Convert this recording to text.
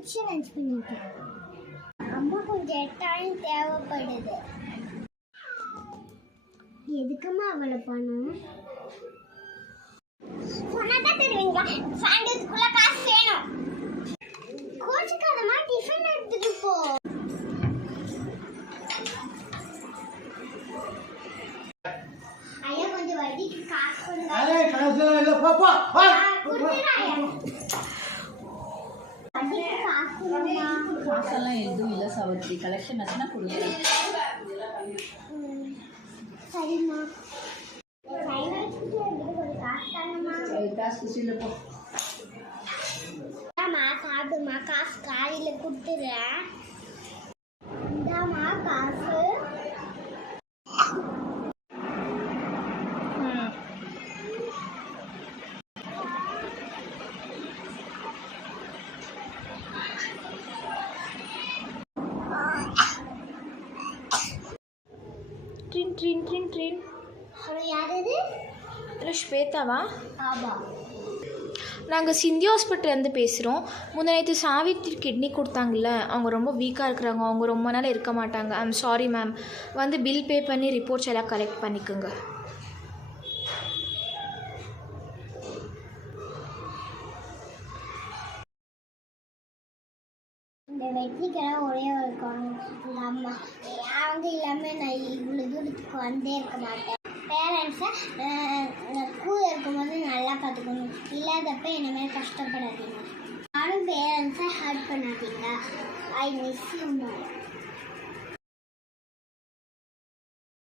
Mixer lunch பண்ணிட்டேன். அம்மா கொஞ்சம் டைம் தேவைப்படுது. எதுக்குமா அவ்வளோ பணம்? சொன்னாதான் தருவீங்களா? சாயந்தரத்துக்குள்ள காசு வேணும். கோச்சுக்காதமா, டிஃபன் எடுத்துட்டு போ. ஐயா கொஞ்சம் வட்டிக்கு காசு கொடுங்க. அரே காசு இல்ல பாப்பா. குடுறாயா? வட்டிக்கு காசு கொடுமா. காசெல்லாம் எதுவும் இல்லை சாவித்ரி. கலெக்ஷன் ஆச்சுன்னா கொடுக்குறேன். சரிம்மா. காசு குச்சியில் போ. இந்தாம்மா சாப்பிடுமா, காசு காலையில் கொடுத்துறேன். இந்தாம்மா காசு. ட்ரின் ட்ரின் ட்ரின் ட்ரின். ஹலோ, யார் இது? ஹலோ ஸ்வேதாவா? ஆமாம். நாங்கள் சிந்தி ஹாஸ்பிட்டல்லேருந்து பேசுகிறோம். நேற்று சாவித்திரி கிட்னி கொடுத்தாங்கல்ல, அவங்க ரொம்ப வீக்காக இருக்கிறாங்க. அவங்க ரொம்ப நாள் இருக்க மாட்டாங்க. I'm sorry ma'am. வந்து பில் பே பண்ணி ரிப்போர்ட்ஸ் எல்லாம் கலெக்ட் பண்ணிக்கோங்க. இந்த வெற்றிக்கெல்லாம் ஒரே ஒரு குழந்தை. இந்த அம்மா அவங்க இல்லாமல் நான் இவ்வளோ தூரத்துக்கு வந்தே இருக்க மாட்டேன். பேரண்ட்ஸை கூட இருக்கும்போது நல்லா பார்த்துக்கணும். இல்லாதப்ப இனிமேல் கஷ்டப்படாதீங்க. நானும் பேரண்ட்ஸை ஹெல்ப் பண்ணாதீங்க. I miss you.